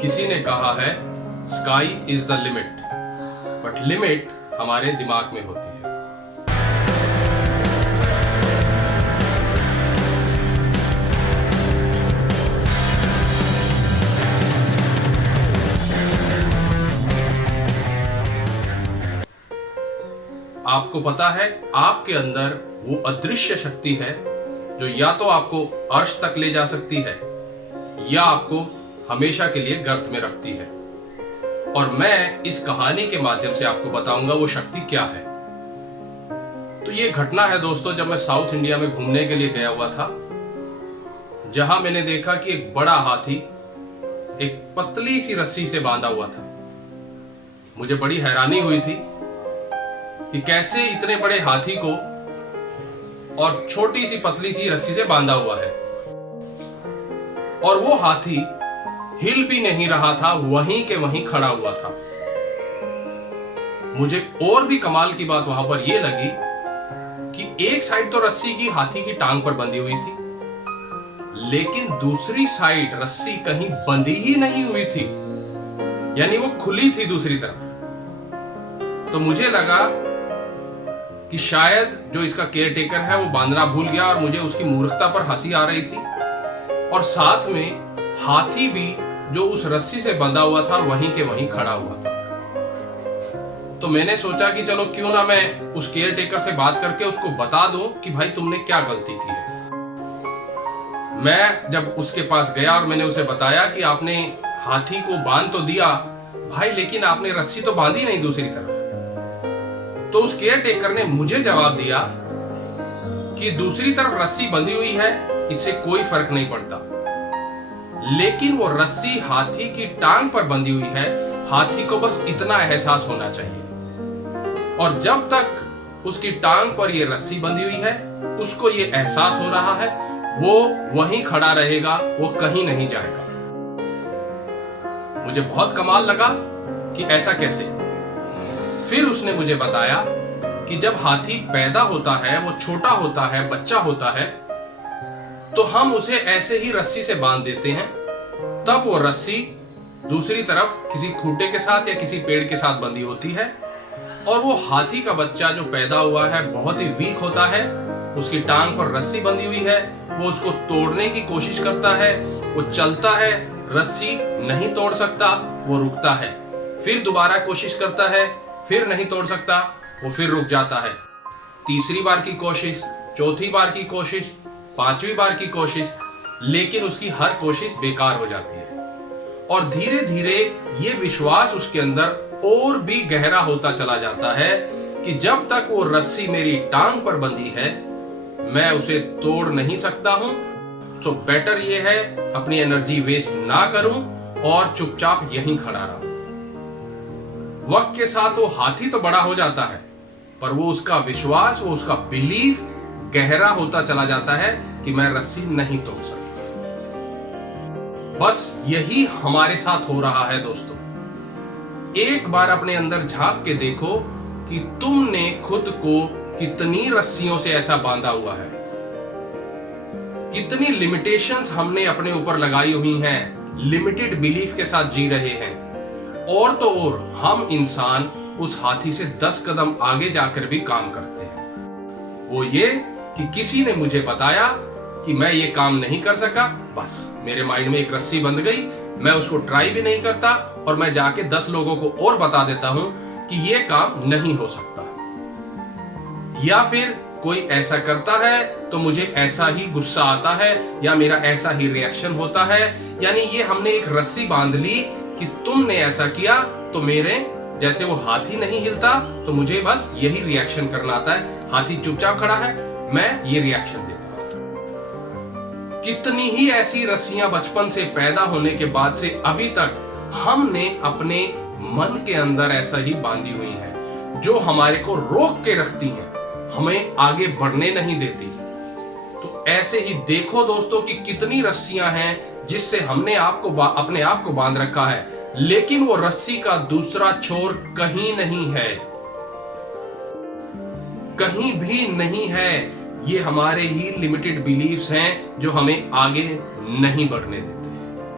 किसी ने कहा है sky is the limit, but limit हमारे दिमाग में होती है। आपको पता है आपके अंदर वो अदृश्य शक्ति है जो या तो आपको अर्श तक ले जा सकती है या आपको हमेशा के लिए गर्त में रखती है। और मैं इस कहानी के माध्यम से आपको बताऊंगा वो शक्ति क्या है। तो ये घटना है दोस्तों, जब मैं साउथ इंडिया में घूमने के लिए गया हुआ था, जहां मैंने देखा कि एक बड़ा हाथी एक पतली सी रस्सी से बांधा हुआ था। मुझे बड़ी हैरानी हुई थी कि कैसे इतने बड़े हाथी को और छोटी सी पतली सी रस्सी से बांधा हुआ है, और वो हाथी हिल भी नहीं रहा था, वहीं के वहीं खड़ा हुआ था। मुझे और भी कमाल की बात वहां पर यह लगी कि एक साइड तो रस्सी की हाथी की टांग पर बंधी हुई थी, लेकिन दूसरी साइड रस्सी कहीं बंधी ही नहीं हुई थी, यानी वो खुली थी दूसरी तरफ। तो मुझे लगा कि शायद जो इसका केयर टेकर है वो बांधना भूल गया और मुझे उसकी मूर्खता पर हंसी आ रही थी, और साथ में हाथी भी जो उस रस्सी से बंधा हुआ था वहीं के वहीं खड़ा हुआ था। तो मैंने सोचा कि चलो क्यों ना मैं उस केयर टेकर से बात करके उसको बता दूं कि भाई तुमने क्या गलती की है। मैं जब उसके पास गया और मैंने उसे बताया कि आपने हाथी को बांध तो दिया भाई, लेकिन आपने रस्सी तो बांधी नहीं दूसरी तरफ। तो उस केयर टेकर ने मुझे जवाब दिया कि दूसरी तरफ रस्सी बंधी हुई है, इससे कोई फर्क नहीं पड़ता, लेकिन वो रस्सी हाथी की टांग पर बंधी हुई है, हाथी को बस इतना एहसास होना चाहिए। और जब तक उसकी टांग पर ये रस्सी बंधी हुई है, उसको ये एहसास हो रहा है, वो वहीं खड़ा रहेगा, वो कहीं नहीं जाएगा। मुझे बहुत कमाल लगा कि ऐसा कैसे। फिर उसने मुझे बताया कि जब हाथी पैदा होता है, वो छोटा होता है, बच्चा होता है, तो हम उसे ऐसे ही रस्सी से बांध देते हैं, तब वो रस्सी दूसरी तरफ किसी खूंटे के साथ या किसी पेड़ के साथ बंधी होती है, और वो हाथी का बच्चा जो पैदा हुआ है बहुत ही वीक होता है, उसकी टांग पर रस्सी बंधी हुई है, वो उसको तोड़ने की कोशिश करता है, वो चलता है, रस्सी नहीं तोड़ सकता, वो रुकता है, फिर दोबारा कोशिश करता है, फिर नहीं तोड़ सकता, वो फिर रुक जाता है, तीसरी बार की कोशिश, चौथी बार की कोशिश, पांचवी बार की कोशिश, लेकिन उसकी हर कोशिश बेकार हो जाती है। और धीरे धीरे ये विश्वास उसके अंदर और भी गहरा होता चला जाता है कि जब तक वो रस्सी मेरी टांग पर बंधी है, मैं उसे तोड़ नहीं सकता हूं, तो बेटर ये है अपनी एनर्जी वेस्ट ना करूं और चुपचाप यहीं खड़ा रहूं। वक्त के साथ वो हाथी तो बड़ा हो जाता है, पर वो उसका विश्वास, वो उसका बिलीफ गहरा होता चला जाता है कि मैं रस्सी नहीं तोड़ सकता। बस यही हमारे साथ हो रहा है दोस्तों। एक बार अपने अंदर झांक के देखो कि तुमने खुद को कितनी रस्सियों से ऐसा बांधा हुआ है, कितनी लिमिटेशंस हमने अपने ऊपर लगाई हुई हैं, लिमिटेड बिलीफ के साथ जी रहे हैं। और तो और हम इंसान उस हाथी से 10 कदम आगे जाकर भी काम करते हैं। वो ये कि किसी ने मुझे बताया कि मैं ये काम नहीं कर सका, बस मेरे माइंड में एक रस्सी बंध गई, मैं उसको ट्राई भी नहीं करता, और मैं जाके 10 लोगों को और बता देता हूं कि ये काम नहीं हो सकता। या फिर कोई ऐसा करता है तो मुझे ऐसा ही गुस्सा आता है या मेरा ऐसा ही रिएक्शन होता है, यानी ये हमने एक रस्सी बांध ली कि तुमने ऐसा किया तो मेरे जैसे वो हाथी नहीं हिलता, तो मुझे बस यही रिएक्शन करना आता है। हाथी चुपचाप खड़ा है, मैं ये रिएक्शन देता हूं। कितनी ही ऐसी रस्सियां बचपन से, पैदा होने के बाद से अभी तक हमने अपने मन के अंदर ऐसा ही बांधी हुई है, जो हमारे को रोक के रखती हैं, हमें आगे बढ़ने नहीं देती। तो ऐसे ही देखो दोस्तों कि कितनी रस्सियां हैं जिससे हमने अपने आप को बांध रखा है, लेकिन वो रस्सी का दूसरा छोर कहीं नहीं है, कहीं भी नहीं है। ये हमारे ही लिमिटेड बिलीफ्स हैं जो हमें आगे नहीं बढ़ने देते।